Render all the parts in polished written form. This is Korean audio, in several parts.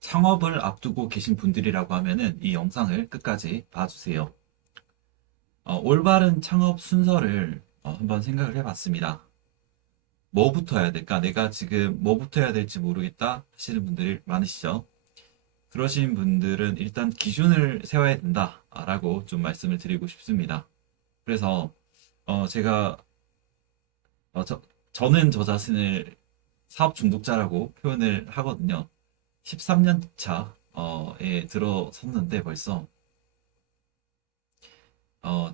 창업을 앞두고 계신 분들이라고 하면은 이 영상을 끝까지 봐주세요. 올바른 창업 순서를 한번 생각을 해봤습니다. 뭐부터 해야 될까? 내가 지금 뭐부터 해야 될지 모르겠다 하시는 분들이 많으시죠? 그러신 분들은 일단 기준을 세워야 된다라고 좀 말씀을 드리고 싶습니다. 그래서 제가 어, 저, 저는 저 자신을 사업 중독자라고 표현을 하거든요. 13년 차에 들어섰는데 벌써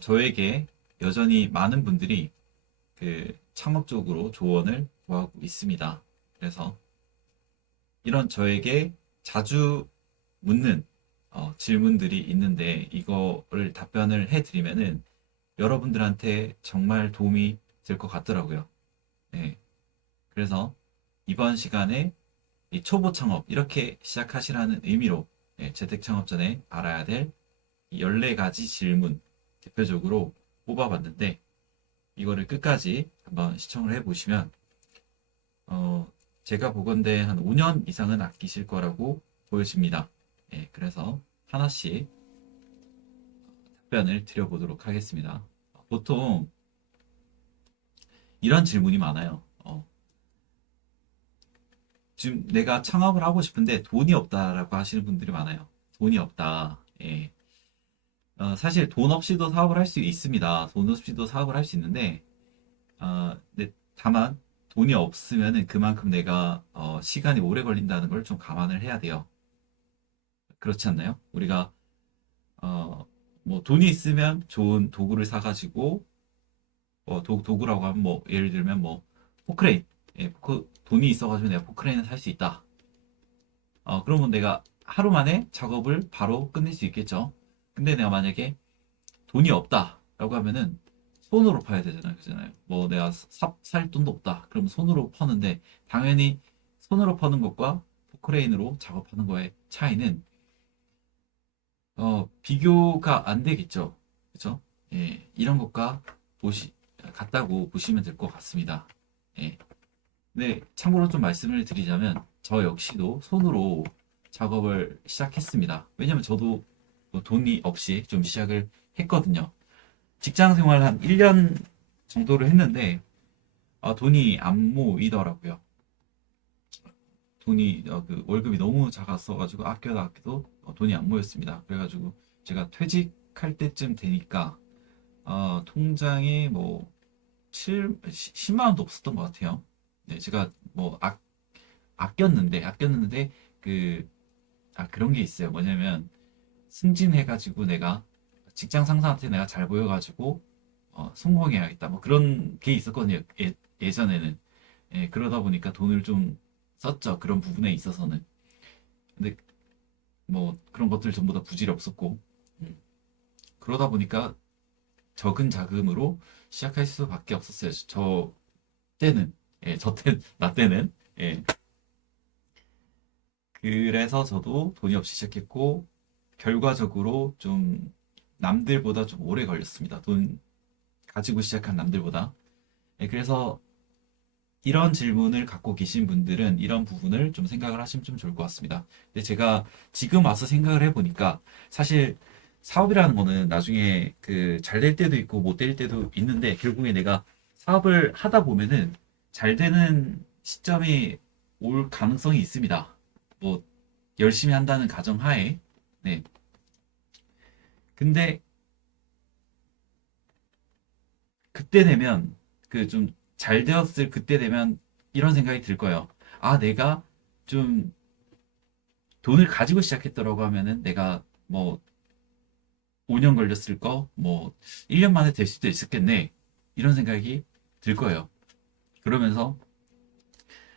저에게 여전히 많은 분들이 그 창업 쪽으로 조언을 구하고 있습니다. 그래서 이런 저에게 자주 묻는 질문들이 있는데 이거를 답변을 해드리면은 여러분들한테 정말 도움이 될 것 같더라고요. 네. 그래서 이번 시간에 이 초보 창업 이렇게 시작하시라는 의미로 재택 창업 전에 알아야 될 14가지 질문 대표적으로 뽑아봤는데 이거를 끝까지 한번 시청을 해보시면 제가 보건대 한 5년 이상은 아끼실 거라고 보여집니다. 그래서 하나씩 답변을 드려보도록 하겠습니다. 보통 이런 질문이 많아요. 지금 내가 창업을 하고 싶은데 돈이 없다라고 하시는 분들이 많아요. 돈이 없다. 예. 사실 돈 없이도 사업을 할 수 있습니다. 돈 없이도 사업을 할 수 있는데, 근데 다만 돈이 없으면은 그만큼 내가 시간이 오래 걸린다는 걸 좀 감안을 해야 돼요. 그렇지 않나요? 우리가 어, 뭐 돈이 있으면 좋은 도구를 사가지고 도구라고 하면 뭐 예를 들면 뭐 포크레인, 돈이 있어가지고 내가 포크레인을 살 수 있다. 그러면 내가 하루 만에 작업을 바로 끝낼 수 있겠죠. 근데 내가 만약에 돈이 없다라고 하면은 손으로 파야 되잖아요. 그잖아요. 뭐 내가 살 돈도 없다. 그럼 손으로 퍼는데 당연히 손으로 퍼는 것과 포크레인으로 작업하는 거의 차이는 비교가 안 되겠죠. 그죠? 예, 이런 것과 같다고 보시면 될 것 같습니다. 예. 네, 참고로 좀 말씀을 드리자면 저 역시도 손으로 작업을 시작했습니다. 왜냐면 저도 뭐 돈이 없이 좀 시작을 했거든요. 직장 생활 한 1년 정도를 했는데 돈이 안 모이더라고요. 돈이 그 월급이 너무 작았어가지고 아껴도 돈이 안 모였습니다. 그래가지고 제가 퇴직할 때쯤 되니까 통장에 뭐 10만 원도 없었던 것 같아요. 네, 제가 뭐 아꼈는데 그 그런 게 있어요. 뭐냐면 승진해가지고 내가 직장 상사한테 내가 잘 보여가지고 성공해야겠다. 뭐 그런 게 있었거든요. 예전에는. 그러다 보니까 돈을 좀 썼죠. 그런 부분에 있어서는. 근데 뭐 그런 것들 전부 다 부질이 없었고. 음, 그러다 보니까 적은 자금으로 시작할 수밖에 없었어요. 저 때는. 나 때는. 예. 그래서 저도 돈이 없이 시작했고, 결과적으로 좀 남들보다 좀 오래 걸렸습니다. 돈 가지고 시작한 남들보다. 그래서 이런 질문을 갖고 계신 분들은 이런 부분을 좀 생각을 하시면 좀 좋을 것 같습니다. 근데 제가 지금 와서 생각을 해보니까 사실 사업이라는 거는 나중에 그 잘 될 때도 있고 못 될 때도 있는데 결국에 내가 사업을 하다 보면은 잘 되는 시점이 올 가능성이 있습니다. 뭐 열심히 한다는 가정하에. 네. 근데 그때 되면 그 좀 잘 되었을 그때 되면 이런 생각이 들 거예요. 내가 좀 돈을 가지고 시작했더라고 하면은 내가 뭐 5년 걸렸을 거, 뭐 1년 만에 될 수도 있었겠네. 이런 생각이 들 거예요. 그러면서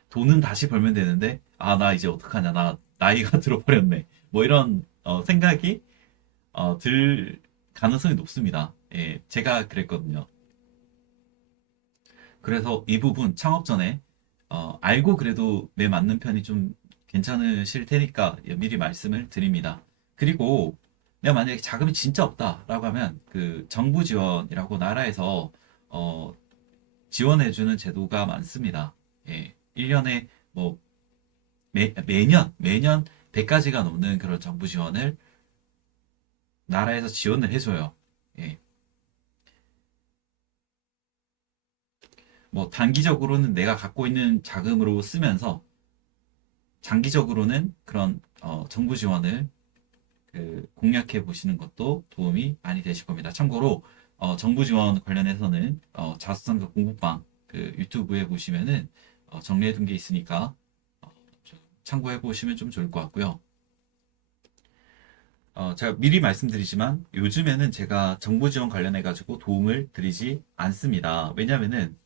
돈은 다시 벌면 되는데, 나 이제 어떡하냐. 나 나이가 들어버렸네. 뭐 이런 생각이 들 가능성이 높습니다. 예, 제가 그랬거든요. 그래서 이 부분 창업 전에 알고 그래도 매 맞는 편이 좀 괜찮으실 테니까 미리 말씀을 드립니다. 그리고 내가 만약에 자금이 진짜 없다라고 하면 그 정부 지원이라고 나라에서 어, 지원해주는 제도가 많습니다. 예, 1년에 뭐 매년 100가지가 넘는 그런 정부 지원을 나라에서 지원을 해줘요. 예. 뭐 단기적으로는 내가 갖고 있는 자금으로 쓰면서 장기적으로는 그런 정부 지원을 공략해 보시는 것도 도움이 많이 되실 겁니다. 참고로 정부 지원 관련해서는 자수성가 공부방 유튜브에 보시면은 정리해 둔 게 있으니까 좀 참고해 보시면 좀 좋을 것 같고요. 제가 미리 말씀드리지만 요즘에는 제가 정부 지원 관련해 가지고 도움을 드리지 않습니다. 왜냐면은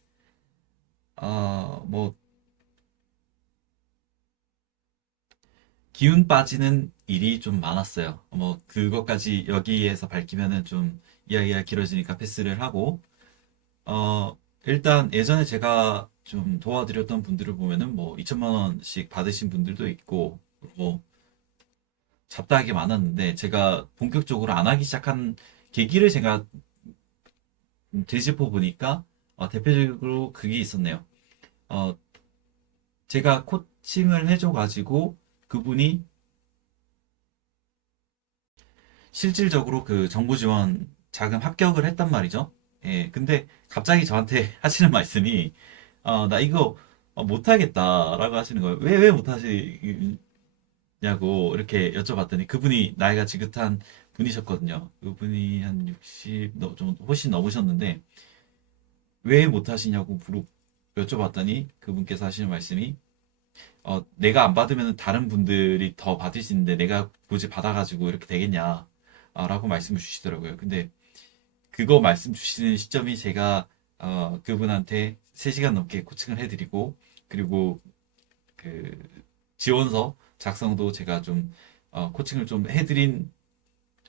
뭐 기운 빠지는 일이 좀 많았어요. 뭐 그것까지 여기에서 밝히면은 좀 이야기가 길어지니까 패스를 하고 일단 예전에 제가 좀 도와드렸던 분들을 보면은 뭐 2천만 원씩 받으신 분들도 있고 뭐 잡다하게 많았는데 제가 본격적으로 안 하기 시작한 계기를 제가 되짚어 보니까 대표적으로 그게 있었네요. 어, 제가 코칭을 해줘가지고 그분이 실질적으로 그 정부 지원 자금 합격을 했단 말이죠. 예, 근데 갑자기 저한테 하시는 말씀이, 나 이거 못하겠다라고 하시는 거예요. 왜 못하시냐고 이렇게 여쭤봤더니 그분이 나이가 지긋한 분이셨거든요. 그분이 한 60, 좀 훨씬 넘으셨는데, 왜 못하시냐고 여쭤봤더니 그분께서 하시는 말씀이, 내가 안 받으면 다른 분들이 더 받을 수 있는데 내가 굳이 받아가지고 이렇게 되겠냐, 라고 말씀을 주시더라고요. 근데 그거 말씀 주시는 시점이 제가 그분한테 3시간 넘게 코칭을 해드리고 그리고 그 지원서 작성도 제가 좀 코칭을 좀 해드린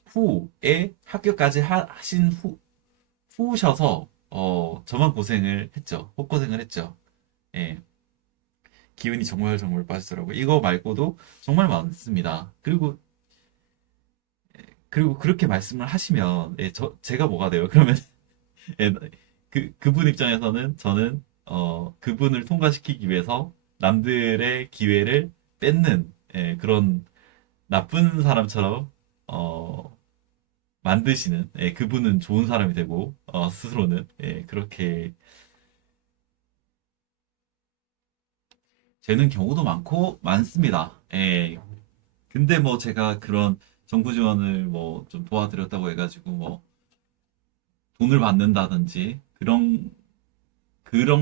후에 합격까지 하신 후셔서 저만 고생을 했죠. 헛고생을 했죠. 예. 기운이 정말 정말 빠지더라고요. 이거 말고도 정말 많습니다. 그리고 그렇게 말씀을 하시면 예, 제가 뭐가 돼요? 그러면 예, 그분 입장에서는 저는 그분을 통과시키기 위해서 남들의 기회를 뺏는 예, 그런 나쁜 사람처럼 어, 만드시는 예, 그분은 좋은 사람이 되고 스스로는 예, 그렇게 되는 경우도 많고 많습니다. 예. 근데 뭐 제가 그런 정부 지원을 뭐 좀 도와드렸다고 해가지고 뭐 돈을 받는다든지 그런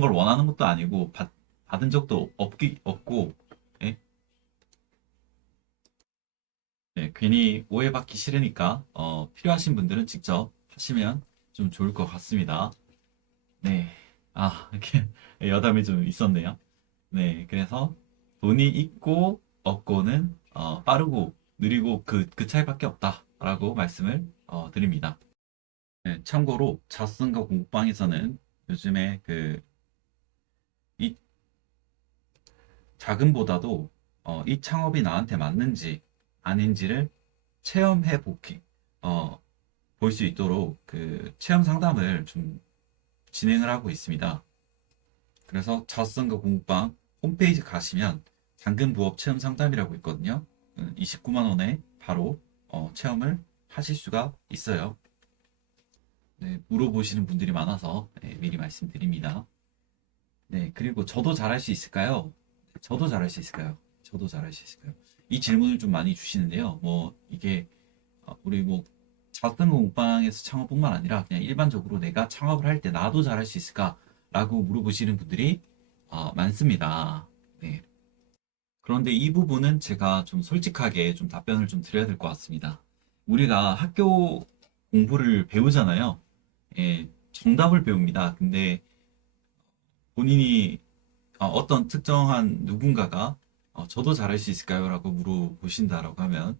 걸 원하는 것도 아니고 받은 적도 없고 예? 네, 괜히 오해받기 싫으니까 필요하신 분들은 직접 하시면 좀 좋을 것 같습니다. 네. 이렇게 여담이 좀 있었네요. 네, 그래서 돈이 있고 없고는 빠르고 느리고 그 차이밖에 없다라고 말씀을 드립니다. 네, 참고로 자스과 공부방에서는 요즘에 이 자금보다도 이 창업이 나한테 맞는지 아닌지를 체험해 볼 수 있도록 체험 상담을 좀 진행을 하고 있습니다. 그래서 자수성가 공부방 홈페이지 가시면 당근 부업 체험 상담이라고 있거든요. 29만 원에 바로 체험을 하실 수가 있어요. 네, 물어보시는 분들이 많아서 네, 미리 말씀드립니다. 네, 그리고 저도 잘할 수 있을까요? 저도 잘할 수 있을까요? 저도 잘할 수 있을까요? 이 질문을 좀 많이 주시는데요. 뭐 이게 우리 뭐 작은 공방에서 창업뿐만 아니라 그냥 일반적으로 내가 창업을 할 때 나도 잘할 수 있을까라고 물어보시는 분들이 많습니다. 네. 그런데 이 부분은 제가 좀 솔직하게 좀 답변을 좀 드려야 될 것 같습니다. 우리가 학교 공부를 배우잖아요. 예, 정답을 배웁니다. 근데 본인이 어떤 특정한 누군가가 저도 잘할 수 있을까요? 라고 물어보신다라고 하면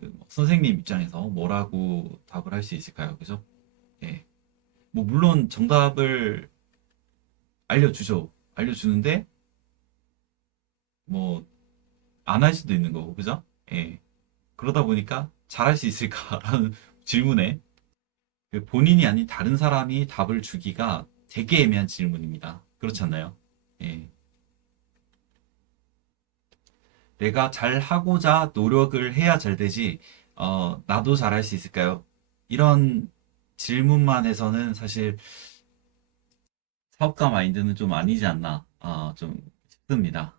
뭐 선생님 입장에서 뭐라고 답을 할 수 있을까요? 그죠? 예. 뭐 물론 정답을 알려주죠. 알려주는데 뭐 안 할 수도 있는 거고, 그죠? 예. 그러다 보니까 잘할 수 있을까라는 질문에 본인이 아닌 다른 사람이 답을 주기가 되게 애매한 질문입니다. 그렇지 않나요? 예. 내가 잘 하고자 노력을 해야 잘 되지, 나도 잘할 수 있을까요? 이런 질문만 해서는 사실 사업가 마인드는 좀 아니지 않나, 좀 싶습니다.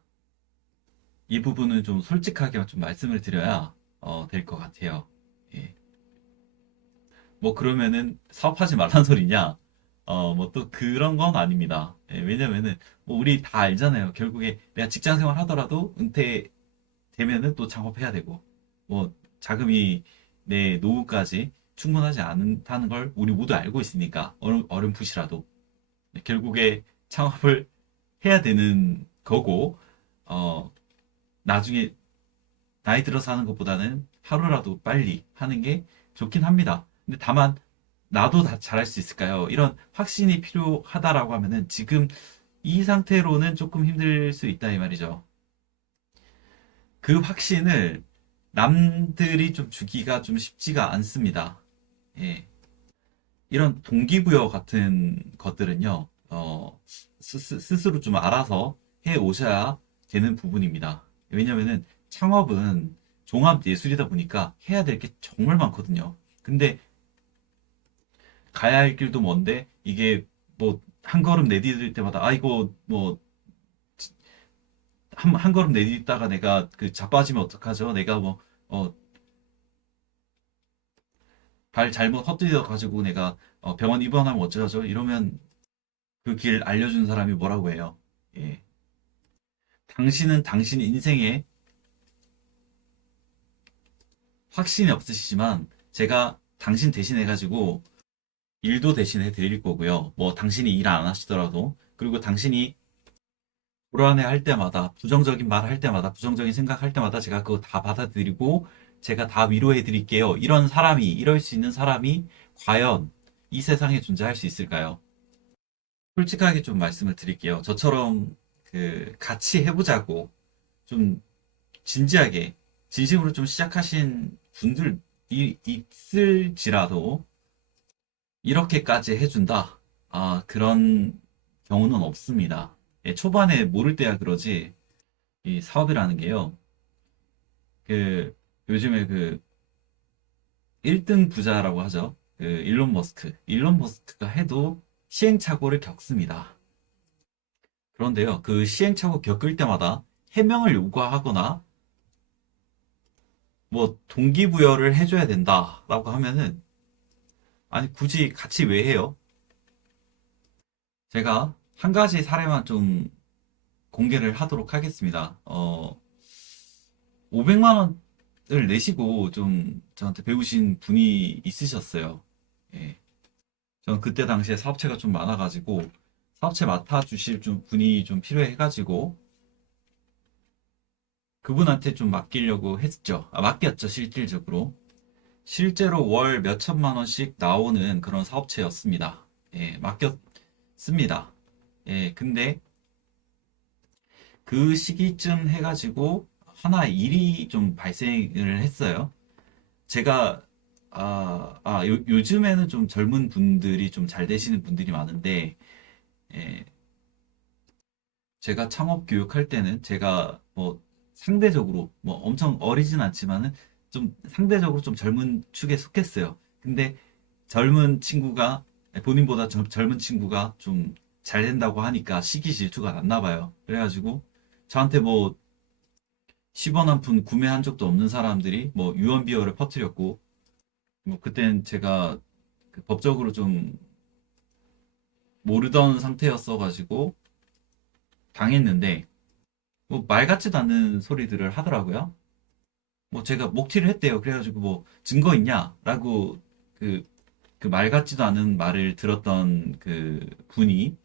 이 부분은 좀 솔직하게 좀 말씀을 드려야, 될 것 같아요. 예. 뭐 그러면은 사업하지 말란 소리냐? 뭐 또 그런 건 아닙니다. 예, 왜냐면은 뭐 우리 다 알잖아요. 결국에 내가 직장 생활 하더라도 은퇴되면은 또 창업해야 되고, 뭐 자금이 내 노후까지 충분하지 않다는 걸 우리 모두 알고 있으니까 어렴풋이라도 결국에 창업을 해야 되는 거고, 어 나중에 나이 들어서 하는 것보다는 하루라도 빨리 하는 게 좋긴 합니다. 근데 다만 나도 다 잘할 수 있을까요? 이런 확신이 필요하다라고 하면은 지금 이 상태로는 조금 힘들 수 있다 이 말이죠. 그 확신을 남들이 좀 주기가 좀 쉽지가 않습니다. 예. 이런 동기부여 같은 것들은요, 스스로 좀 알아서 해 오셔야 되는 부분입니다. 왜냐면은 창업은 종합 예술이다 보니까 해야 될 게 정말 많거든요. 근데 가야 할 길도 먼데 이게 뭐 한 걸음 내디딜 때마다 아 이거 뭐 한 걸음 내딛다가 내가 그 자빠지면 어떡하죠? 내가 뭐 발 잘못 헛디뎌 가지고 내가 병원 입원하면 어쩌죠? 이러면 그 길 알려준 사람이 뭐라고 해요? 예. 당신은 당신 인생에 확신이 없으시지만 제가 당신 대신해 가지고 일도 대신해 드릴 거고요. 뭐 당신이 일 안 하시더라도 그리고 당신이 불안해 할 때마다 부정적인 말 할 때마다 부정적인 생각 할 때마다 제가 그거 다 받아들이고 제가 다 위로해 드릴게요. 이런 사람이 이럴 수 있는 사람이 과연 이 세상에 존재할 수 있을까요? 솔직하게 좀 말씀을 드릴게요. 저처럼 그 같이 해보자고 좀 진지하게 진심으로 좀 시작하신 분들이 있을지라도 이렇게까지 해준다. 그런 경우는 없습니다. 예, 초반에 모를 때야 그러지 이 사업이라는 게요. 그 요즘에 그 1등 부자라고 하죠. 그 일론 머스크. 일론 머스크가 해도 시행착오를 겪습니다. 그런데요. 그 시행착오 겪을 때마다 해명을 요구하거나 뭐 동기부여를 해줘야 된다라고 하면은 아니 굳이 같이 왜 해요? 제가 한 가지 사례만 좀 공개를 하도록 하겠습니다. 500만 원을 내시고 좀 저한테 배우신 분이 있으셨어요. 예. 저는 그때 당시에 사업체가 좀 많아가지고 사업체 맡아주실 좀 분이 좀 필요해가지고 그분한테 좀 맡기려고 했죠. 맡겼죠, 실질적으로. 실제로 월 몇천만 원씩 나오는 그런 사업체였습니다. 예, 맡겼습니다. 예, 근데 그 시기쯤 해가지고 하나 일이 좀 발생을 했어요. 제가 요즘에는 좀 젊은 분들이 좀 잘 되시는 분들이 많은데 예, 제가 창업 교육할 때는 제가 뭐 상대적으로 뭐 엄청 어리진 않지만은 좀 상대적으로 좀 젊은 축에 속했어요. 근데 젊은 친구가 본인보다 젊은 친구가 좀 잘 된다고 하니까 시기 질투가 났나 봐요. 그래가지고 저한테 뭐 10원 한 푼 구매한 적도 없는 사람들이 뭐 유언비어를 퍼뜨렸고 뭐 그땐 제가 그 법적으로 좀 모르던 상태였어가지고 당했는데 뭐 말 같지도 않는 소리들을 하더라고요. 뭐 제가 목티를 했대요. 그래가지고 뭐 증거 있냐라고 그 그 말 같지도 않은 말을 들었던 그 분이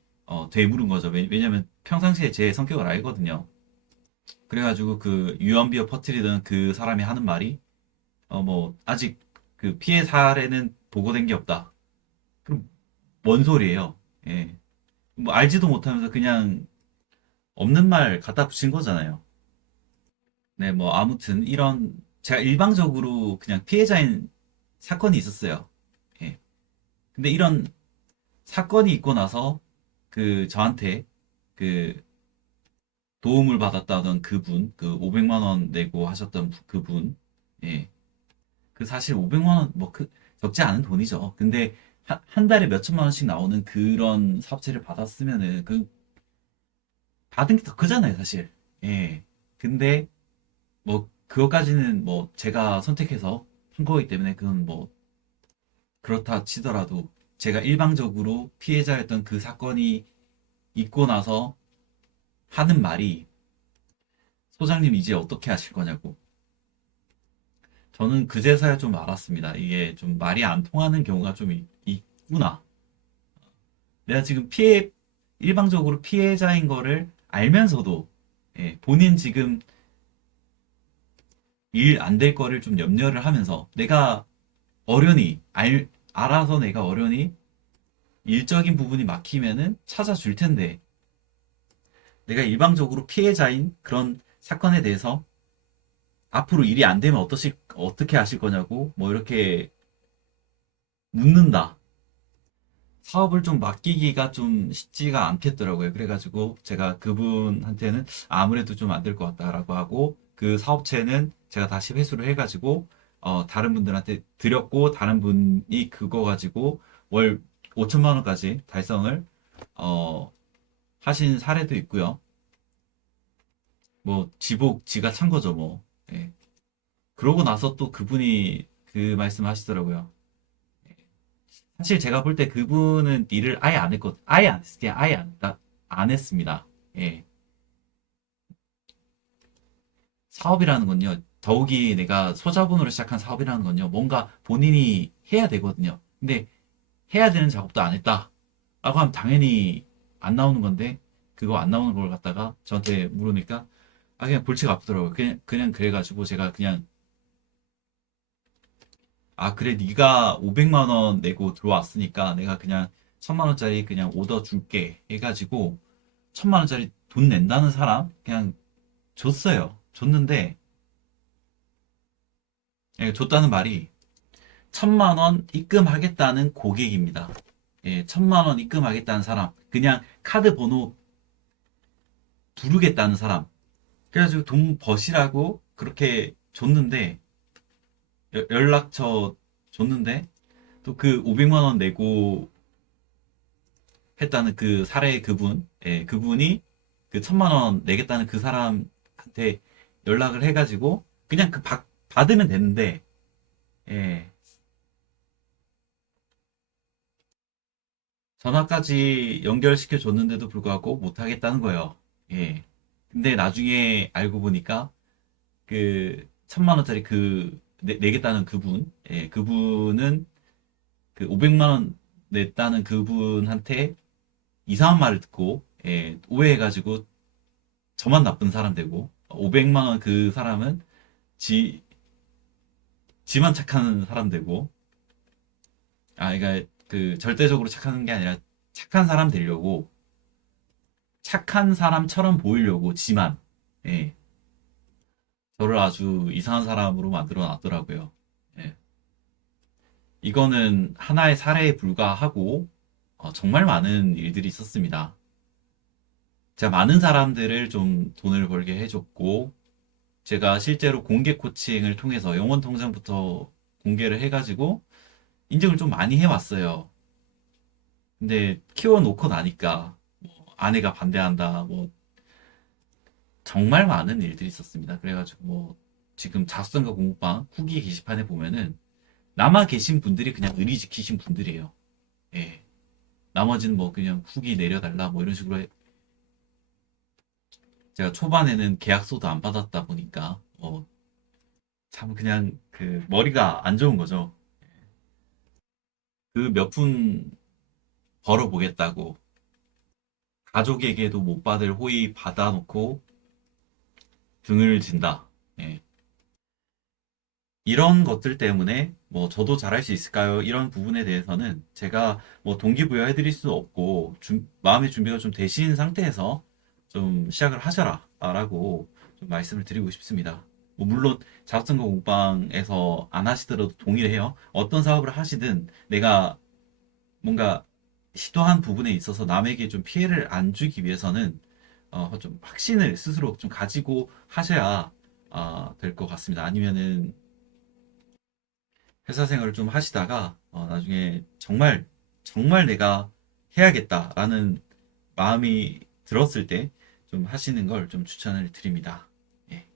되물은 거죠. 왜냐면 평상시에 제 성격을 알거든요. 그래가지고 그 유언비어 퍼뜨리던 그 사람이 하는 말이 뭐 아직 그 피해 사례는 보고된 게 없다. 그럼 뭔 소리예요? 예. 뭐 알지도 못하면서 그냥 없는 말 갖다 붙인 거잖아요. 네, 뭐 아무튼 이런 제가 일방적으로 그냥 피해자인 사건이 있었어요. 예. 근데 이런 사건이 있고 나서 그 저한테 그 도움을 받았다던 그분, 그 500만 원 내고 하셨던 그분, 예. 그 사실 500만 원, 뭐, 적지 않은 돈이죠. 근데 한 달에 몇 천만 원씩 나오는 그런 사업체를 받았으면은 받은 게 더 크잖아요, 사실. 예. 근데 뭐, 그것까지는 뭐, 제가 선택해서 한 거기 때문에 그건 뭐, 그렇다 치더라도 제가 일방적으로 피해자였던 그 사건이 있고 나서 하는 말이 소장님 이제 어떻게 하실 거냐고. 저는 그제서야 좀 알았습니다. 이게 좀 말이 안 통하는 경우가 좀 있구나. 내가 지금 일방적으로 피해자인 거를 알면서도, 예, 본인 지금 일 안 될 거를 좀 염려를 하면서 내가 어련히, 알아서 내가 어련히 일적인 부분이 막히면은 찾아줄 텐데, 내가 일방적으로 피해자인 그런 사건에 대해서 앞으로 일이 안 되면 어떻게 하실 거냐고, 뭐 이렇게 묻는다. 사업을 좀 맡기기가 좀 쉽지가 않겠더라고요. 그래가지고 제가 그분한테는 아무래도 좀 안 될 것 같다라고 하고 그 사업체는 제가 다시 회수를 해가지고 다른 분들한테 드렸고 다른 분이 그거 가지고 월 5천만 원까지 달성을 어, 하신 사례도 있고요. 뭐 지가 찬 거죠 뭐. 예. 그러고 나서 또 그분이 그 말씀 하시더라고요. 사실 제가 볼 때 그분은 일을 아예 안 했거든. 아예 안 했어요. 그냥 안 했습니다. 예. 사업이라는 건요. 더욱이 내가 소자본으로 시작한 사업이라는 건요. 뭔가 본인이 해야 되거든요. 근데 해야 되는 작업도 안 했다. 라고 하면 당연히 안 나오는 건데, 그거 안 나오는 걸 갖다가 저한테 물으니까, 그냥 골치가 아프더라고요. 그냥 그래가지고 제가 그냥, 그래, 네가 500만 원 내고 들어왔으니까 내가 그냥 1000만 원짜리 그냥 오더 줄게. 해가지고, 1000만 원짜리 돈 낸다는 사람 그냥 줬어요. 줬는데 줬다는 말이 1000만 원 입금하겠다는 고객입니다. 예, 1000만 원 입금하겠다는 사람 그냥 카드 번호 부르겠다는 사람 그래가지고 돈 버시라고 그렇게 줬는데 연락처 줬는데 또 그 500만 원 내고 했다는 그 사례 그분 그분이 그 1000만 원 내겠다는 그 사람한테 연락을 해가지고 그냥 받으면 되는데 예, 전화까지 연결시켜 줬는데도 불구하고 못 하겠다는 거예요. 예. 근데 나중에 알고 보니까 그 1000만 원짜리 내겠다는 그분, 그분은 그 500만 원 냈다는 그분한테 이상한 말을 듣고 오해해가지고 저만 나쁜 사람 되고 500만 원 그 사람은 지 지만 착한 사람 되고 그러니까 그 절대적으로 착한 게 아니라 착한 사람 되려고 착한 사람처럼 보이려고 지만 예, 저를 아주 이상한 사람으로 만들어 놨더라고요. 예. 이거는 하나의 사례에 불과하고 정말 많은 일들이 있었습니다. 제가 많은 사람들을 좀 돈을 벌게 해줬고 제가 실제로 공개 코칭을 통해서 영원 통장부터 공개를 해가지고 인증을 좀 많이 해왔어요. 근데 키워놓고 나니까 뭐 아내가 반대한다, 뭐 정말 많은 일들이 있었습니다. 그래가지고 뭐 지금 자수성가 공부방 후기 게시판에 보면은 남아 계신 분들이 그냥 의리 지키신 분들이에요. 예. 나머지는 뭐 그냥 후기 내려달라 뭐 이런 식으로 제가 초반에는 계약서도 안 받았다 보니까 참 그냥 그 머리가 안 좋은 거죠. 그 몇 푼 벌어보겠다고 가족에게도 못 받을 호의 받아놓고 등을 진다. 예. 이런 것들 때문에 뭐 저도 잘할 수 있을까요? 이런 부분에 대해서는 제가 뭐 동기부여 해드릴 수 없고 마음의 준비가 좀 되신 상태에서 좀 시작을 하셔라 라고 좀 말씀을 드리고 싶습니다. 뭐 물론 자업선거 공방에서 안 하시더라도 동의를 해요. 어떤 사업을 하시든 내가 뭔가 시도한 부분에 있어서 남에게 좀 피해를 안 주기 위해서는 좀 확신을 스스로 좀 가지고 하셔야 될 것 같습니다. 아니면은 회사 생활을 좀 하시다가 나중에 정말 정말 내가 해야겠다라는 마음이 들었을 때 좀 하시는 걸 좀 추천을 드립니다. 예.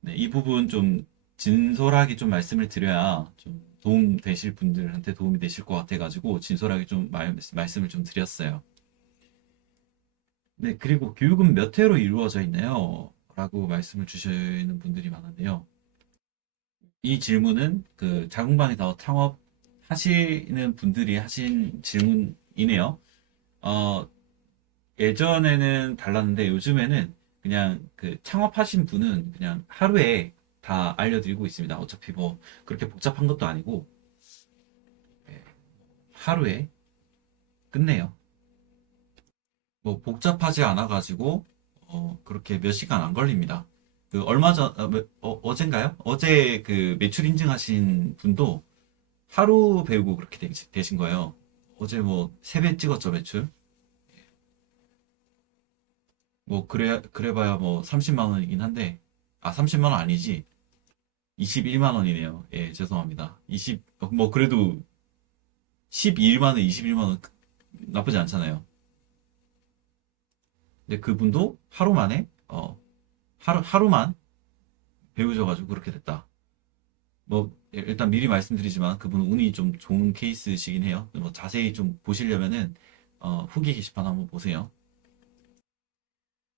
네, 이 부분 좀 진솔하게 좀 말씀을 드려야 좀 도움 되실 분들한테 도움이 되실 것 같아가지고 진솔하게 좀 말씀을 좀 드렸어요. 네, 그리고 교육은 몇 회로 이루어져 있나요? 라고 말씀을 주시는 분들이 많은데요. 이 질문은 그 자궁방에서 창업하시는 분들이 하신 질문이네요. 어, 예전에는 달랐는데 요즘에는 그냥 그 창업하신 분은 그냥 하루에 다 알려드리고 있습니다. 어차피 뭐 그렇게 복잡한 것도 아니고 예, 하루에 끝내요. 뭐 복잡하지 않아가지고 그렇게 몇 시간 안 걸립니다. 그 얼마 전 어젠가요? 어제 그 매출 인증하신 분도 하루 배우고 그렇게 되신 거예요. 어제 뭐 3배 찍었죠 매출. 뭐 그래봐야 뭐 30만 원이긴 한데 30만 원 아니지 21만 원이네요. 예, 죄송합니다. 20, 그래도 12일만 원, 21만 원 나쁘지 않잖아요. 근데 그분도 하루 만에, 하루만 배우셔가지고 그렇게 됐다. 뭐, 일단 미리 말씀드리지만 그분은 운이 좀 좋은 케이스시긴 해요. 뭐 자세히 좀 보시려면은, 후기 게시판 한번 보세요.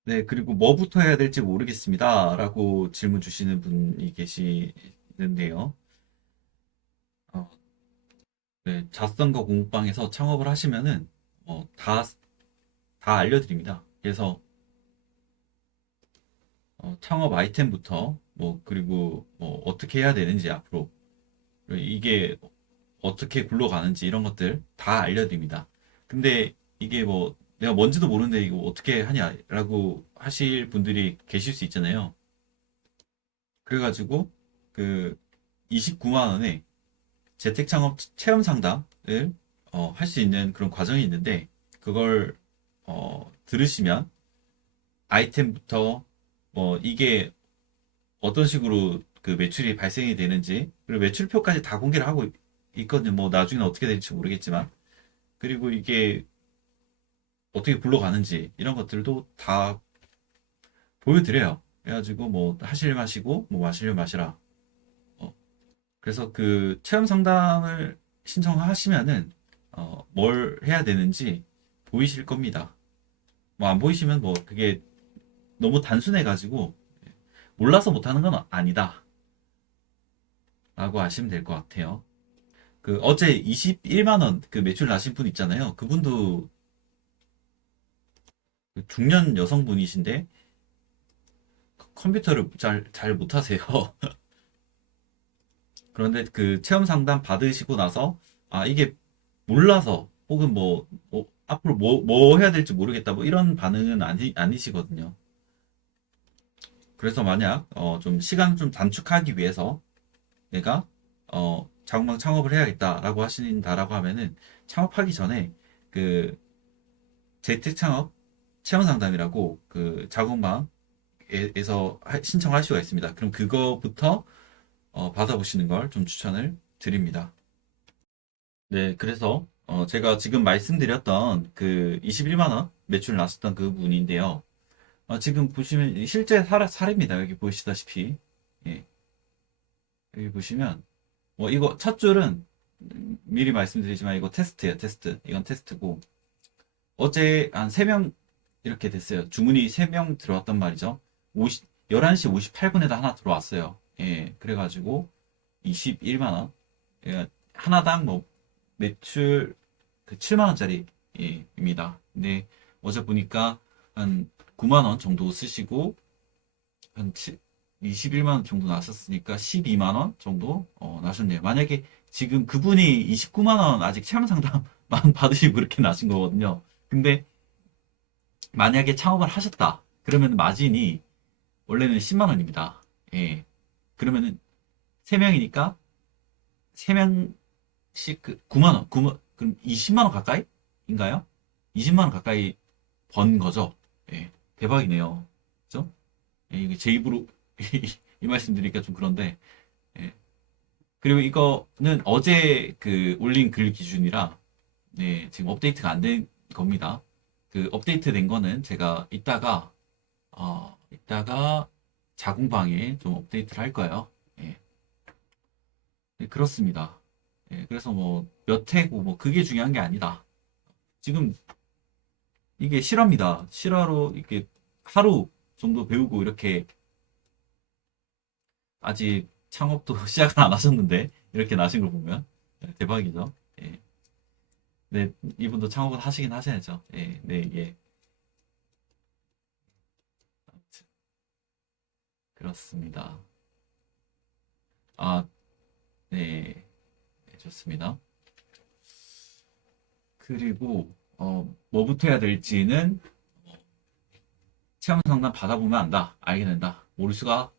네, 그리고 뭐부터 해야 될지 모르겠습니다. 라고 질문 주시는 분이 계시는데요. 어, 네, 자선거 공부방에서 창업을 하시면은, 다 알려드립니다. 그래서 창업 아이템부터 그리고 뭐 어떻게 해야 되는지 앞으로 이게 어떻게 굴러가는지 이런 것들 다 알려드립니다. 근데 이게 뭐 내가 뭔지도 모르는데 이거 어떻게 하냐라고 하실 분들이 계실 수 있잖아요. 그래가지고 그 29만 원에 재택 창업 체험 상담을 할 수 있는 그런 과정이 있는데 그걸 들으시면 아이템부터 이게 어떤 식으로 그 매출이 발생이 되는지 그리고 매출표까지 다 공개를 하고 있거든요. 뭐 나중에는 어떻게 될지 모르겠지만 그리고 이게 어떻게 굴러가는지 이런 것들도 다 보여드려요. 그래가지고 뭐 하실 마시고 뭐 마시려 마시라. 어, 그래서 그 체험 상담을 신청하시면은 뭘 해야 되는지 보이실 겁니다. 뭐 안 보이시면 뭐 그게 너무 단순해가지고 몰라서 못하는 건 아니다. 라고 하시면 될 것 같아요. 그 어제 21만 원 그 매출 나신 분 있잖아요. 그분도 그 중년 여성분이신데 컴퓨터를 잘 못하세요. 그런데 그 체험 상담 받으시고 나서 이게 몰라서 혹은 앞으로 뭐 해야 될지 모르겠다 뭐 이런 반응은 아니시거든요. 그래서 만약 좀 시간 좀 단축하기 위해서 내가 자궁방 창업을 해야겠다라고 하신다라고 하면은 창업하기 전에 그 재택 창업 체험 상담이라고 그 자궁방에서 신청할 수가 있습니다. 그럼 그거부터 받아보시는 걸 좀 추천을 드립니다. 네, 그래서 제가 지금 말씀드렸던 그 21만 원 매출 났었던 그 분인데요. 지금 보시면 실제 사례입니다. 여기 보시다시피 예, 여기 보시면 이거 첫 줄은 미리 말씀드리지만 이거 테스트예요. 테스트. 이건 테스트고 어제 한 3명 이렇게 됐어요. 주문이 3명 들어왔단 말이죠. 11시 58분에도 하나 들어왔어요. 예, 그래가지고 21만 원. 예, 하나당 매출 그 7만 원짜리입니다. 근데 어제 보니까 한 9만 원 정도 쓰시고 한 21만 원 정도 나셨으니까 12만 원 정도 나셨네요. 만약에 지금 그분이 29만 원 아직 체험 상담만 받으시고 그렇게 나신 거거든요. 근데 만약에 창업을 하셨다. 그러면 마진이 원래는 10만 원입니다. 예. 그러면은 3명이니까 3명씩 그 9만 원, 그럼 20만 원 가까이? 인가요? 20만 원 가까이 번 거죠. 예. 대박이네요. 그죠? 예, 이게 제 입으로 이 말씀 드리기가 좀 그런데, 예. 그리고 이거는 어제 그 올린 글 기준이라, 네, 지금 업데이트가 안 된 겁니다. 그 업데이트 된 거는 제가 이따가 자궁방에 좀 업데이트를 할 거예요. 예, 네, 그렇습니다. 예, 그래서 뭐 몇 회고 뭐 그게 중요한 게 아니다. 지금 이게 실화입니다. 실화로 이렇게 하루 정도 배우고 이렇게 아직 창업도 시작을 안 하셨는데 이렇게 나신 걸 보면 대박이죠. 예. 네, 이분도 창업을 하시긴 하셔야죠. 예, 네, 예. 아무튼 그렇습니다. 아, 네, 네, 좋습니다. 그리고 뭐부터 해야 될지는 체험 상담 받아보면 안다, 알게 된다. 모를 수가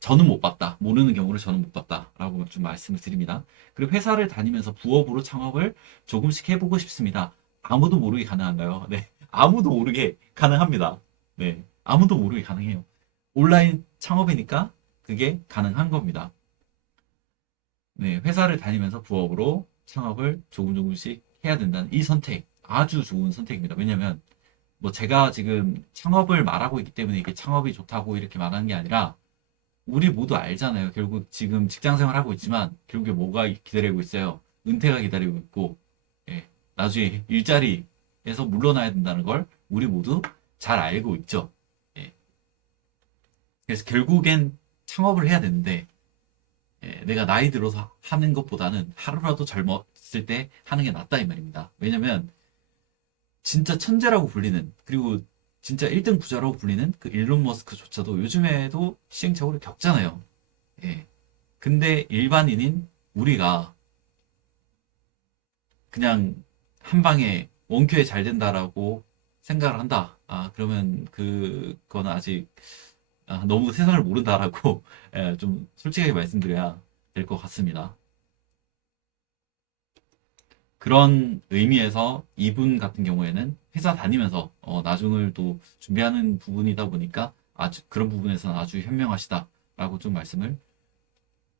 저는 못 봤다. 모르는 경우를 저는 못 봤다라고 좀 말씀을 드립니다. 그리고 회사를 다니면서 부업으로 창업을 조금씩 해보고 싶습니다. 아무도 모르게 가능한가요? 네, 아무도 모르게 가능합니다. 네, 아무도 모르게 가능해요. 온라인 창업이니까 그게 가능한 겁니다. 네, 회사를 다니면서 부업으로 창업을 조금 조금씩 해야 된다는 이 선택 아주 좋은 선택입니다. 왜냐면 뭐 제가 지금 창업을 말하고 있기 때문에 이게 창업이 좋다고 이렇게 말하는 게 아니라 우리 모두 알잖아요. 결국 지금 직장 생활하고 있지만 결국에 뭐가 기다리고 있어요. 은퇴가 기다리고 있고 예, 나중에 일자리에서 물러나야 된다는 걸 우리 모두 잘 알고 있죠. 예, 그래서 결국엔 창업을 해야 되는데 예, 내가 나이 들어서 하는 것보다는 하루라도 젊었을 때 하는 게 낫다 이 말입니다. 왜냐면 진짜 천재라고 불리는 그리고 진짜 1등 부자라고 불리는 그 일론 머스크조차도 요즘에도 시행착오를 겪잖아요. 예. 근데 일반인인 우리가 그냥 한 방에 원큐에 잘 된다라고 생각을 한다. 아, 그러면 그거는 아직 너무 세상을 모른다라고 예, 좀 솔직하게 말씀드려야 될 것 같습니다. 그런 의미에서 이분 같은 경우에는 회사 다니면서 나중을 또 준비하는 부분이다 보니까 아주 그런 부분에서는 아주 현명하시다라고 좀 말씀을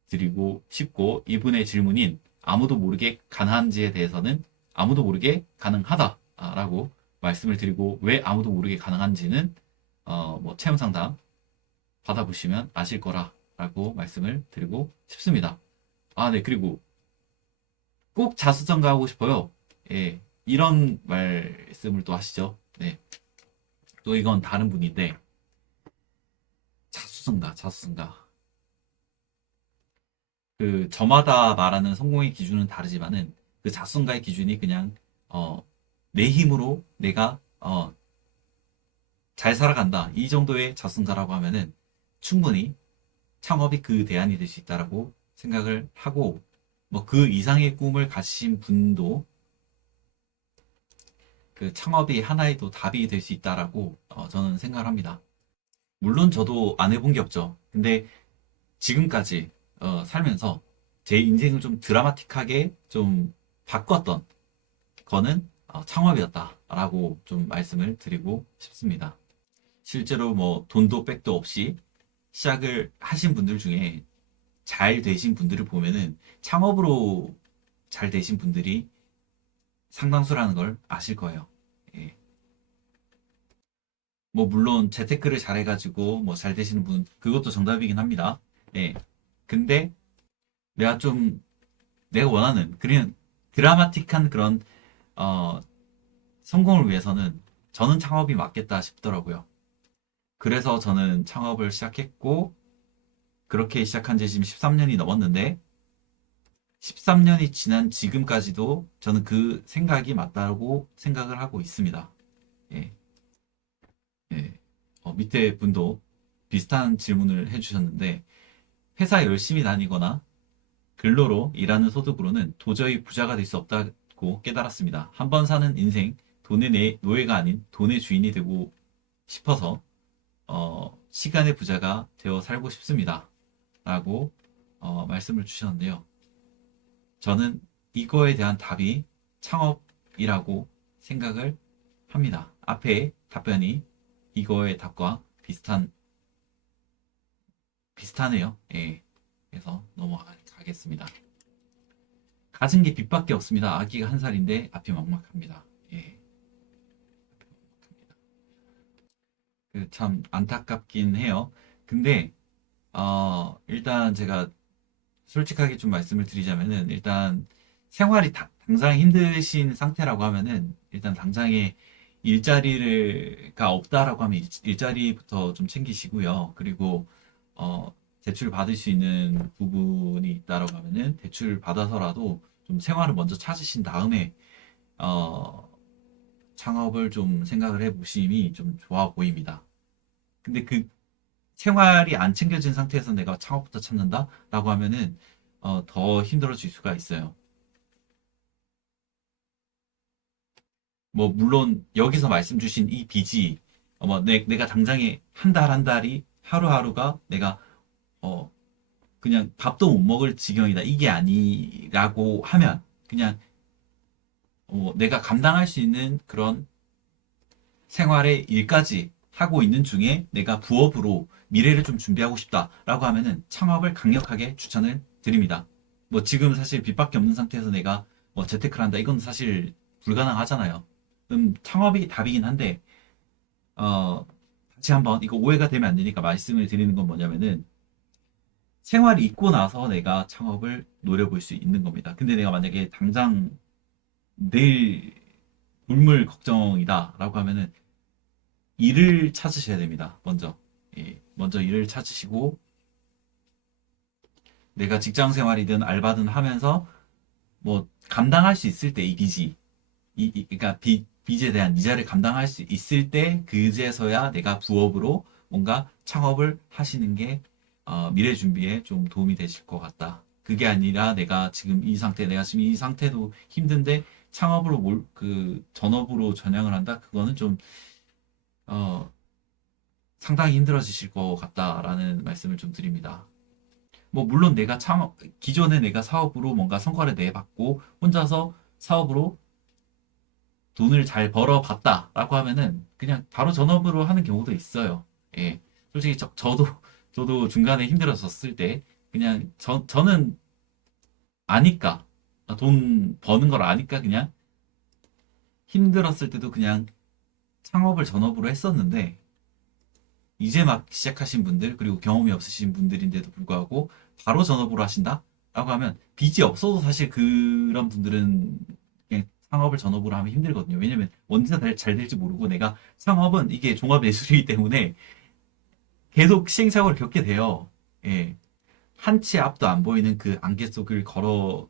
드리고 싶고 이분의 질문인 아무도 모르게 가능한지에 대해서는 아무도 모르게 가능하다라고 말씀을 드리고 왜 아무도 모르게 가능한지는 뭐 체험 상담 받아보시면 아실 거라라고 말씀을 드리고 싶습니다. 아, 네. 그리고 꼭 자수성가 하고 싶어요. 예. 이런 말씀을 또 하시죠. 네. 또 이건 다른 분인데 자수성가. 그 저마다 말하는 성공의 기준은 다르지만은 그 자수성가의 기준이 그냥 내 힘으로 내가 잘 살아간다. 이 정도의 자수성가라고 하면은 충분히 창업이 그 대안이 될 수 있다라고 생각을 하고 뭐 그 이상의 꿈을 가지신 분도 그 창업이 하나의 또 답이 될 수 있다라고 저는 생각을 합니다. 물론 저도 안 해본 게 없죠. 근데 지금까지 살면서 제 인생을 좀 드라마틱하게 좀 바꿨던 거는 창업이었다라고 좀 말씀을 드리고 싶습니다. 실제로 뭐 돈도 백도 없이 시작을 하신 분들 중에 잘 되신 분들을 보면은 창업으로 잘 되신 분들이 상당수라는 걸 아실 거예요. 예. 뭐 물론 재테크를 잘해가지고 뭐 잘 되시는 분 그것도 정답이긴 합니다. 예. 근데 내가 좀 내가 원하는 그런 드라마틱한 그런 어, 성공을 위해서는 저는 창업이 맞겠다 싶더라고요. 그래서 저는 창업을 시작했고 그렇게 시작한 지 지금 13년이 넘었는데 13년이 지난 지금까지도 저는 그 생각이 맞다고 생각을 하고 있습니다. 예. 예. 밑에 분도 비슷한 질문을 해주셨는데 회사 열심히 다니거나 근로로 일하는 소득으로는 도저히 부자가 될 수 없다고 깨달았습니다. 한번 사는 인생, 돈의 노예가 아닌 돈의 주인이 되고 싶어서 시간의 부자가 되어 살고 싶습니다. 라고 말씀을 주셨는데요. 저는 이거에 대한 답이 창업이라고 생각을 합니다. 앞에 답변이 이거의 답과 비슷하네요. 예. 그래서 넘어가겠습니다. 가진 게 빚밖에 없습니다. 아기가 1살인데 앞이 막막합니다. 예. 참 안타깝긴 해요. 근데 일단 제가 솔직하게 좀 말씀을 드리자면은 일단 생활이 당장 힘드신 상태라고 하면은 일단 당장에 일자리가 없다라고 하면 일자리부터 좀 챙기시고요. 그리고 대출 받을 수 있는 부분이 있다라고 하면은 대출 받아서라도 좀 생활을 먼저 찾으신 다음에 어, 창업을 좀 생각을 해 보심이 좀 좋아 보입니다. 근데 그 생활이 안 챙겨진 상태에서 내가 창업부터 찾는다라고 하면은 더 힘들어질 수가 있어요. 뭐 물론 여기서 말씀 주신 이 빚이 뭐 내가 당장에 한 달 한 달이 하루하루가 내가 어 그냥 밥도 못 먹을 지경이다 이게 아니라고 하면 그냥 내가 감당할 수 있는 그런 생활의 일까지 하고 있는 중에 내가 부업으로 미래를 좀 준비하고 싶다라고 하면은 창업을 강력하게 추천을 드립니다. 뭐 지금 사실 빚밖에 없는 상태에서 내가 뭐 재테크를 한다 이건 사실 불가능하잖아요. 창업이 답이긴 한데 어 다시 한번 이거 오해가 되면 안 되니까 말씀을 드리는 건 뭐냐면은 생활이 있고 나서 내가 창업을 노려볼 수 있는 겁니다. 근데 내가 만약에 당장 내일 굶을 걱정이다라고 하면은 일을 찾으셔야 됩니다. 먼저. 예, 먼저 일을 찾으시고 내가 직장 생활이든 알바든 하면서 뭐 감당할 수 있을 때 이 빚이 그러니까 빚에 대한 이자를 감당할 수 있을 때 그제서야 내가 부업으로 뭔가 창업을 하시는 게 미래 준비에 좀 도움이 되실 것 같다. 그게 아니라 내가 지금 이 상태도 힘든데 창업으로 전업으로 전향을 한다? 그거는 좀 어, 상당히 힘들어지실 것 같다라는 말씀을 좀 드립니다. 뭐 물론 기존에 내가 사업으로 뭔가 성과를 내봤고 혼자서 사업으로 돈을 잘 벌어봤다라고 하면은 그냥 바로 전업으로 하는 경우도 있어요. 예. 솔직히 저도 중간에 힘들었었을 때 그냥 저는 아니까 돈 버는 걸 아니까 그냥 힘들었을 때도 그냥 창업을 전업으로 했었는데 이제 막 시작하신 분들, 그리고 경험이 없으신 분들인데도 불구하고 바로 전업으로 하신다? 라고 하면 빚이 없어도 사실 그런 분들은 그냥 창업을 전업으로 하면 힘들거든요. 왜냐면 언제 잘 될지 모르고 내가 창업은 이게 종합 예술이기 때문에 계속 시행착오를 겪게 돼요. 예. 한 치 앞도 안 보이는 그 안개 속을 걸어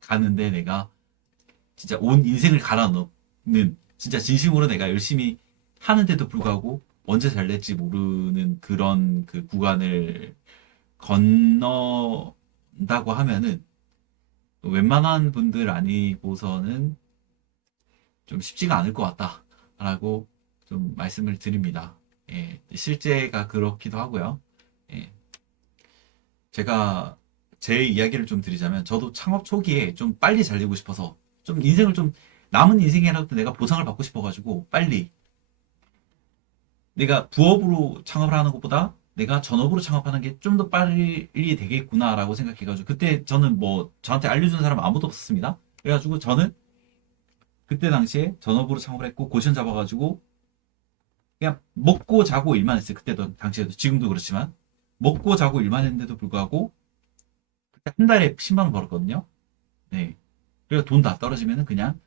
가는데 내가 진짜 온 인생을 갈아 넣는 진짜 진심으로 내가 열심히 하는데도 불구하고 언제 잘 될지 모르는 그런 그 구간을 건너다고 하면은 웬만한 분들 아니고서는 좀 쉽지가 않을 것 같다라고 좀 말씀을 드립니다. 예, 실제가 그렇기도 하고요. 예, 제가 제 이야기를 좀 드리자면 저도 창업 초기에 좀 빨리 잘 되고 싶어서 좀 인생을 좀 남은 인생이라도 내가 보상을 받고 싶어가지고 빨리 내가 부업으로 창업을 하는 것보다 내가 전업으로 창업하는 게 좀 더 빨리 되겠구나라고 생각해가지고 그때 저는 뭐 저한테 알려준 사람 아무도 없었습니다. 그래가지고 저는 그때 당시에 전업으로 창업을 했고 고시원 잡아가지고 그냥 먹고 자고 일만 했어요. 그때도 당시에도 지금도 그렇지만 먹고 자고 일만 했는데도 불구하고 그때 한 달에 10만 원 벌었거든요. 네. 그리고 돈 다 떨어지면은 그냥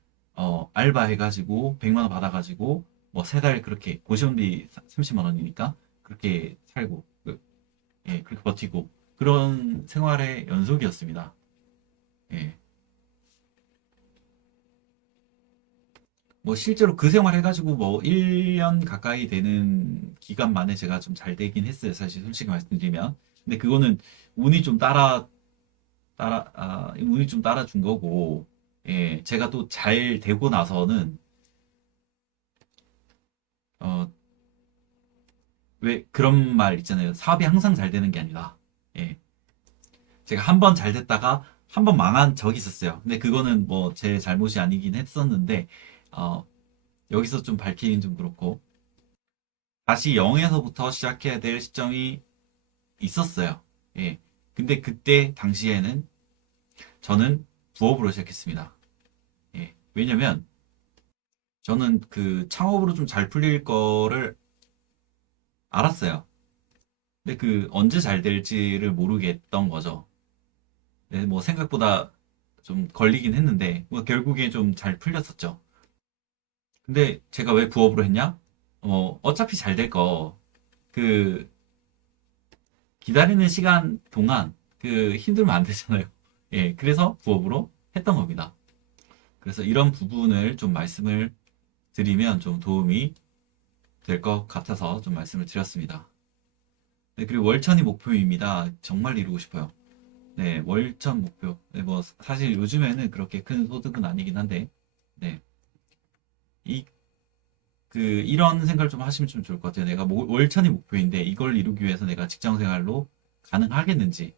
알바 해가지고 100만 원 받아가지고 뭐 세 달 그렇게 고시원비 30만 원이니까 그렇게 살고 예, 그렇게 버티고 그런 생활의 연속이었습니다. 예. 뭐 실제로 그 생활 해가지고 뭐 1년 가까이 되는 기간 만에 제가 좀 잘 되긴 했어요. 사실 솔직히 말씀드리면. 근데 그거는 운이 좀 운이 좀 따라준 거고, 예, 제가 또 잘 되고 나서는, 어, 왜 그런 말 있잖아요. 사업이 항상 잘 되는 게 아니다. 예. 제가 한 번 잘 됐다가 한 번 망한 적이 있었어요. 근데 그거는 뭐 제 잘못이 아니긴 했었는데, 어, 여기서 좀 밝히긴 좀 그렇고, 다시 0에서부터 시작해야 될 시점이 있었어요. 예. 근데 그때 당시에는 저는 부업으로 시작했습니다. 예. 왜냐면 저는 그 창업으로 좀 잘 풀릴 거를 알았어요. 근데 그 언제 잘 될지를 모르겠던 거죠. 네, 뭐 생각보다 좀 걸리긴 했는데 뭐 결국에 좀 잘 풀렸었죠. 근데 제가 왜 부업으로 했냐? 어차피 잘 될 거, 그 기다리는 시간 동안 그 힘들면 안 되잖아요. 예, 그래서 부업으로 했던 겁니다. 그래서 이런 부분을 좀 말씀을 드리면 좀 도움이 될 것 같아서 좀 말씀을 드렸습니다. 네, 그리고 월천이 목표입니다. 정말 이루고 싶어요. 네, 월천 목표. 네, 뭐 사실 요즘에는 그렇게 큰 소득은 아니긴 한데, 네, 이 이런 생각을 좀 하시면 좀 좋을 것 같아요. 내가 월천이 목표인데 이걸 이루기 위해서 내가 직장 생활로 가능하겠는지.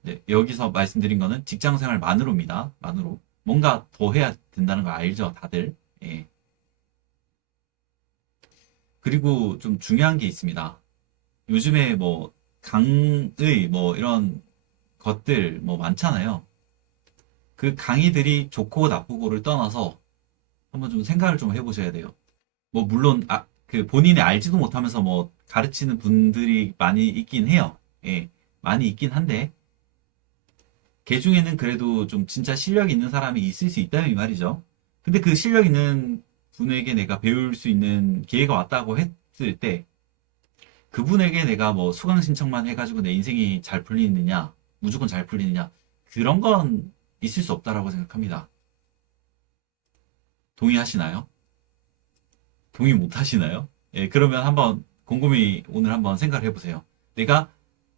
네, 여기서 말씀드린 거는 직장 생활만으로입니다. 만으로. 뭔가 더 해야 된다는 거 알죠, 다들. 예. 그리고 좀 중요한 게 있습니다. 요즘에 뭐 강의 뭐 이런 것들 뭐 많잖아요. 그 강의들이 좋고 나쁘고를 떠나서 한번 좀 생각을 좀 해보셔야 돼요. 뭐 물론 그 본인이 알지도 못하면서 뭐 가르치는 분들이 많이 있긴 해요. 예, 많이 있긴 한데 걔 중에는 그래도 좀 진짜 실력 있는 사람이 있을 수 있다 이 말이죠. 근데 그 실력 있는 분에게 내가 배울 수 있는 기회가 왔다고 했을 때 그분에게 내가 뭐 수강 신청만 해가지고 내 인생이 잘 풀리느냐, 무조건 잘 풀리느냐 그런 건 있을 수 없다라고 생각합니다. 동의하시나요? 동의 못 하시나요? 예, 그러면 한번 곰곰이 오늘 한번 생각을 해보세요. 내가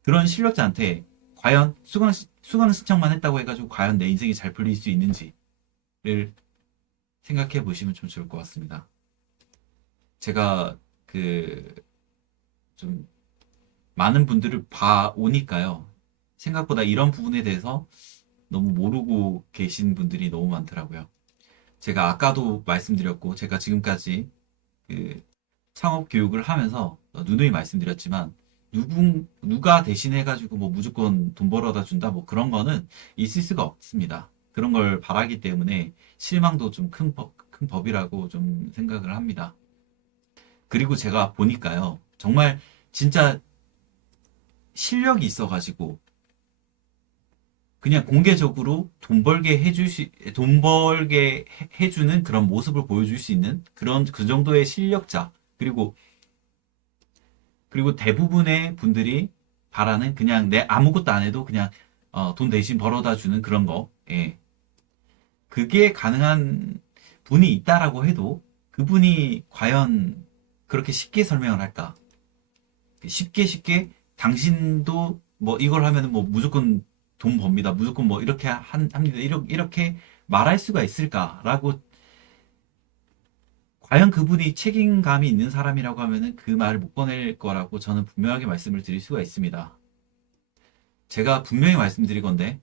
그런 실력자한테 과연 수강 신청만 했다고 해가지고 과연 내 인생이 잘 풀릴 수 있는지를 생각해 보시면 좀 좋을 것 같습니다. 제가 그 좀 많은 분들을 봐오니까요. 생각보다 이런 부분에 대해서 너무 모르고 계신 분들이 너무 많더라고요. 제가 아까도 말씀드렸고, 제가 지금까지 그 창업 교육을 하면서 누누이 말씀드렸지만 누가 대신해가지고 뭐 무조건 돈 벌어다 준다 뭐 그런 거는 있을 수가 없습니다. 그런 걸 바라기 때문에 실망도 좀 큰 법이라고 좀 생각을 합니다. 그리고 제가 보니까요. 정말 진짜 실력이 있어가지고 그냥 공개적으로 돈 벌게 해주는 그런 모습을 보여줄 수 있는 그 정도의 실력자. 그리고 대부분의 분들이 바라는 그냥 내 아무것도 안 해도 그냥 돈 대신 벌어다 주는 그런 거. 예. 그게 가능한 분이 있다라고 해도 그분이 과연 그렇게 쉽게 설명을 할까? 쉽게 당신도 뭐 이걸 하면은 뭐 무조건 돈 법니다. 무조건 뭐 이렇게 합니다. 이렇게 말할 수가 있을까라고 과연 그분이 책임감이 있는 사람이라고 하면은 그 말을 못 꺼낼 거라고 저는 분명하게 말씀을 드릴 수가 있습니다. 제가 분명히 말씀드릴 건데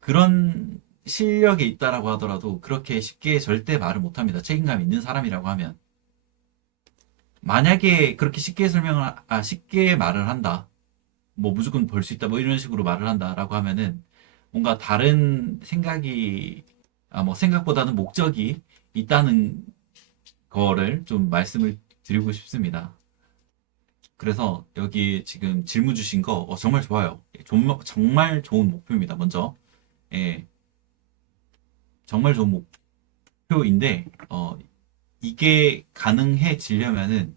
그런 실력이 있다라고 하더라도 그렇게 쉽게 절대 말을 못 합니다. 책임감 있는 사람이라고 하면 만약에 그렇게 쉽게 말을 한다. 뭐 무조건 벌 수 있다. 뭐 이런 식으로 말을 한다라고 하면은 뭔가 다른 생각이 뭐 생각보다는 목적이 있다는 거를 좀 말씀을 드리고 싶습니다. 그래서 여기 지금 질문 주신 거 정말 좋아요. 정말 좋은 목표입니다. 먼저 예, 정말 좋은 목표인데 이게 가능해지려면은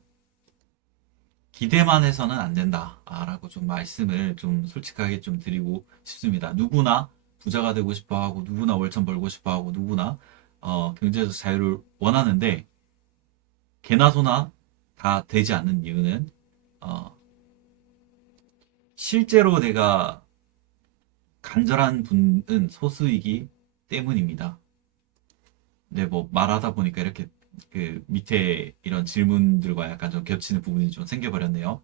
기대만 해서는 안 된다라고 좀 말씀을 좀 솔직하게 좀 드리고 싶습니다. 누구나 부자가 되고 싶어 하고 누구나 월천 벌고 싶어 하고 누구나 경제적 자유를 원하는데 개나 소나 다 되지 않는 이유는 어, 실제로 내가 간절한 분은 소수이기 때문입니다. 네, 뭐 말하다 보니까 이렇게 그 밑에 이런 질문들과 약간 좀 겹치는 부분이 좀 생겨버렸네요.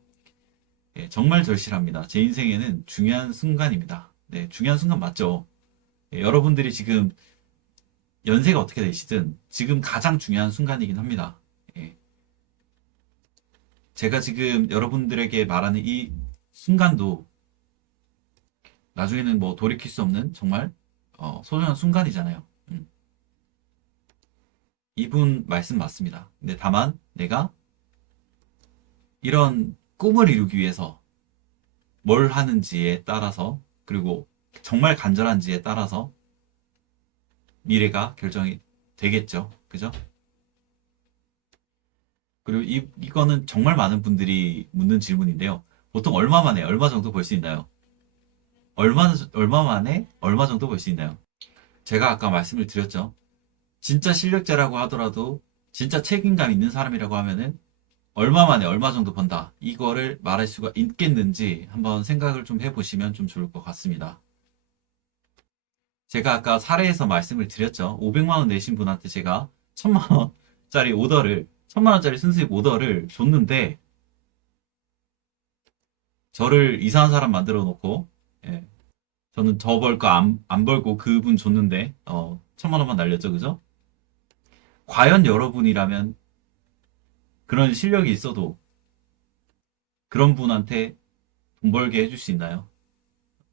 예, 정말 절실합니다. 제 인생에는 중요한 순간입니다. 네, 중요한 순간 맞죠? 예, 여러분들이 지금 연세가 어떻게 되시든 지금 가장 중요한 순간이긴 합니다. 예, 제가 지금 여러분들에게 말하는 이 순간도 나중에는 뭐 돌이킬 수 없는 정말 소중한 순간이잖아요. 이분 말씀 맞습니다. 근데 다만 내가 이런 꿈을 이루기 위해서 뭘 하는지에 따라서, 그리고 정말 간절한지에 따라서 미래가 결정이 되겠죠. 그죠? 그리고 이거는 정말 많은 분들이 묻는 질문인데요. 보통 얼마 만에 얼마 정도 벌 수 있나요? 얼마 만에 얼마 정도 벌 수 있나요? 제가 아까 말씀을 드렸죠. 진짜 실력자라고 하더라도 진짜 책임감 있는 사람이라고 하면은 얼마 만에 얼마 정도 번다. 이거를 말할 수가 있겠는지 한번 생각을 좀 해보시면 좀 좋을 것 같습니다. 제가 아까 사례에서 말씀을 드렸죠. 500만 원 내신 분한테 제가 1000만 원짜리 오더를, 1000만 원짜리 순수익 오더를 줬는데, 저를 이상한 사람 만들어 놓고, 예, 저는 더 벌 거 안 벌고 그분 줬는데, 1000만 원만 날렸죠. 그죠? 과연 여러분이라면 그런 실력이 있어도 그런 분한테 돈 벌게 해줄 수 있나요?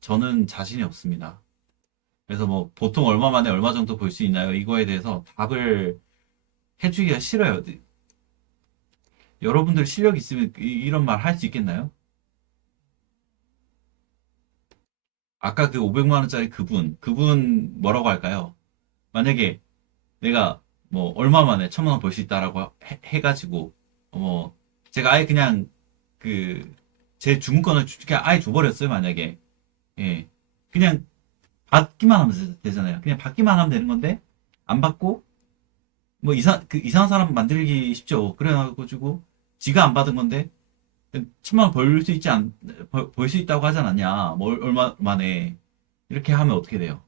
저는 자신이 없습니다. 그래서 뭐 보통 얼마 만에 얼마 정도 벌 수 있나요? 이거에 대해서 답을 해주기가 싫어요. 여러분들 실력 있으면 이런 말 할 수 있겠나요? 아까 그 500만 원짜리 그분 뭐라고 할까요? 만약에 내가 뭐 얼마 만에 1000만 원 벌 수 있다라고 해가지고 뭐 제가 아예 그냥 그 제 주문권을 그냥 아예 줘버렸어요. 만약에 예 그냥 받기만 하면 되잖아요. 그냥 받기만 하면 되는 건데 안 받고 뭐 이상한 사람 만들기 쉽죠. 그래가지고 지가 안 받은 건데 1000만 원 벌 수 있지 벌 수 있다고 하지 않았냐. 뭐 얼마 만에 이렇게 하면 어떻게 돼요?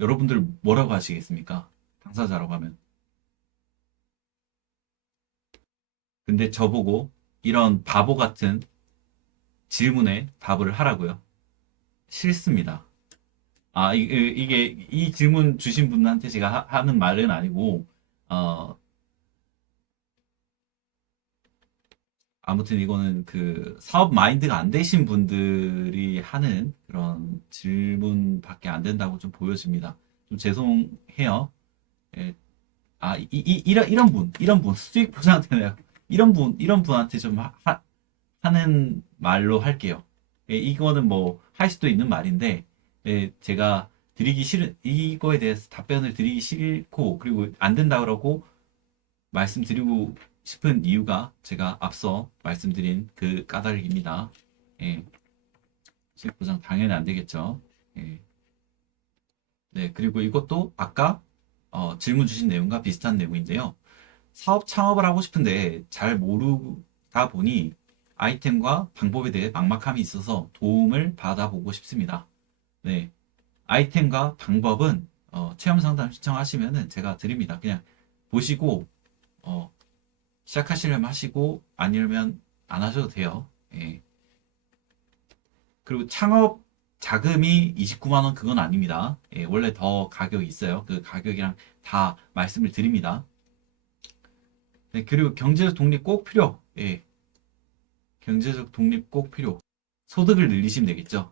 여러분들 뭐라고 하시겠습니까? 당사자라고 하면. 근데 저보고 이런 바보 같은 질문에 답을 하라고요? 싫습니다. 이 질문 주신 분한테 제가 하는 말은 아니고, 어, 아무튼 이거는 그 사업 마인드가 안 되신 분들이 하는 그런 질문밖에 안 된다고 좀 보여집니다. 좀 죄송해요. 예, 이런 분, 수익 보장되나요? 이런 분한테 좀 하는 말로 할게요. 예, 이거는 뭐, 할 수도 있는 말인데, 예, 제가 이거에 대해서 답변을 드리기 싫고, 그리고 안 된다 그러고 말씀드리고 싶은 이유가 제가 앞서 말씀드린 그 까닭입니다. 예, 수익 보장 당연히 안 되겠죠. 예. 네, 그리고 이것도 아까 질문 주신 내용과 비슷한 내용인데요. 사업 창업을 하고 싶은데 잘 모르다 보니 아이템과 방법에 대해 막막함이 있어서 도움을 받아보고 싶습니다. 네, 아이템과 방법은 체험 상담 신청하시면은 제가 드립니다. 그냥 보시고 어, 시작하시려면 하시고 아니면 안 하셔도 돼요. 예. 그리고 창업 자금이 29만 원 그건 아닙니다. 예, 원래 더 가격이 있어요. 그 가격이랑 다 말씀을 드립니다. 네, 그리고 경제적 독립 꼭 필요. 예, 경제적 독립 꼭 필요. 소득을 늘리시면 되겠죠.